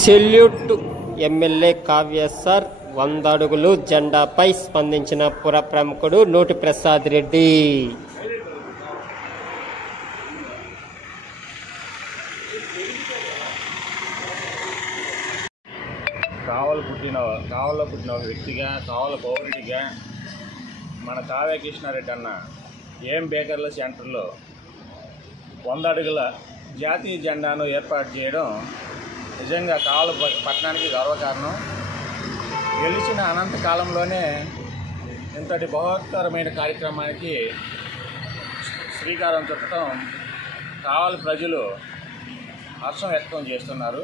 Salute MLA Kavya sir 100 అడుగులు జెండాపై స్పందించిన పుర ప్రముఖుడు నూటి ప్రసాద్ రెడ్డి. కావల్లో పుట్టిన ఒక వ్యక్తిగా, కావల పౌరుడిగా మన కావ్య కృష్ణారెడ్డి అన్న ఏం బేకర్ల సెంటర్లో 100 అడుగుల జాతీయ జెండాను ఏర్పాటు చేయడం నిజంగా కావల పట్టణానికి గర్వకారణం. గెలిచిన అనంత కాలంలోనే ఇంతటి బృహత్తరమైన కార్యక్రమానికి శ్రీకారం చుట్టడం కావలి ప్రజలు హర్షం వ్యక్తం చేస్తున్నారు.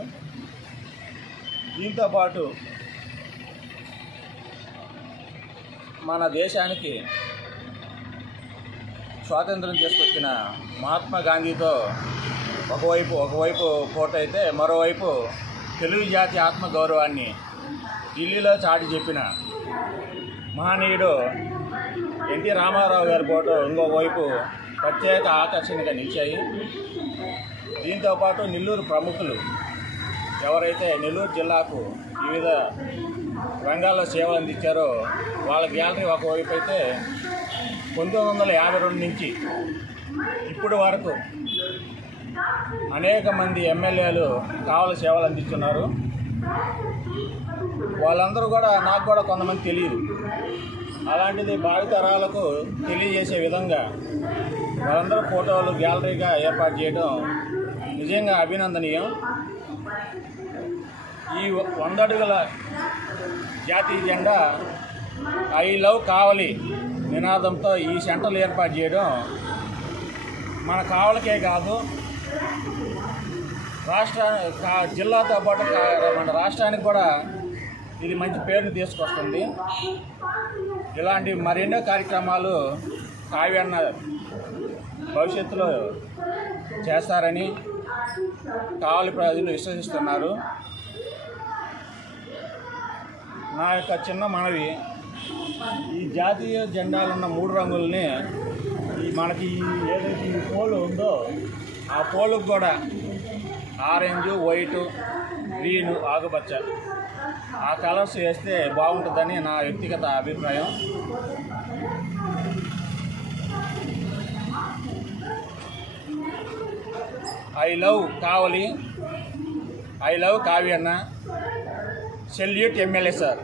దీంతోపాటు మన దేశానికి స్వాతంత్రం తీసుకొచ్చిన మహాత్మా గాంధీతో ఒకవైపు ఫోటో అయితే మరోవైపు తెలుగు జాతి ఆత్మగౌరవాన్ని ఢిల్లీలో చాటి చెప్పిన మహనీయుడు ఎన్టీ రామారావు గారి ఫోటో ఇంకొక వైపు ప్రత్యేక ఆకర్షణగా నిలిచాయి. దీంతోపాటు నెల్లూరు ప్రముఖులు ఎవరైతే నెల్లూరు జిల్లాకు వివిధ రంగాల్లో సేవలు అందించారో వాళ్ళ గ్యాలరీ ఒకవైపు అయితే 1952 నుంచి ఇప్పుడు వరకు అనేక మంది ఎమ్మెల్యేలు కావలి సేవలు అందిస్తున్నారు. వాళ్ళందరూ కూడా నాకు కూడా కొంతమంది తెలియదు. అలాంటిది భావితరాలకు తెలియజేసే విధంగా వాళ్ళందరూ ఫోటోలు గ్యాలరీగా ఏర్పాటు చేయడం నిజంగా అభినందనీయం. ఈ 100 అడుగుల జాతీయ జెండా ఐ లవ్ కావలి నినాదంతో ఈ సెంటర్లు ఏర్పాటు చేయడం మన కావలికే కాదు, జిల్లాతో పాటు మన రాష్ట్రానికి కూడా ఇది మంచి పేరుని తీసుకొస్తుంది. ఇలాంటి మరెన్నో కార్యక్రమాలు కావ్యన్న భవిష్యత్తులో చేస్తారని కావలి ప్రజలు విశ్వసిస్తున్నారు. నా యొక్క చిన్న మనవి, ఈ జాతీయ జెండాలున్న 3 రంగుల్ని మనకి ఏదైతే ఈ పోలు ఉందో ఆ పోలుకు కూడా ఆరెంజ్, వైట్, గ్రీను, ఆకుపచ్చ ఆ కలర్స్ వేస్తే బాగుంటుందని నా వ్యక్తిగత అభిప్రాయం. I love Kavali, I love కావ్యన్న, సెల్యూట్ ఎమ్మెల్యే సార్.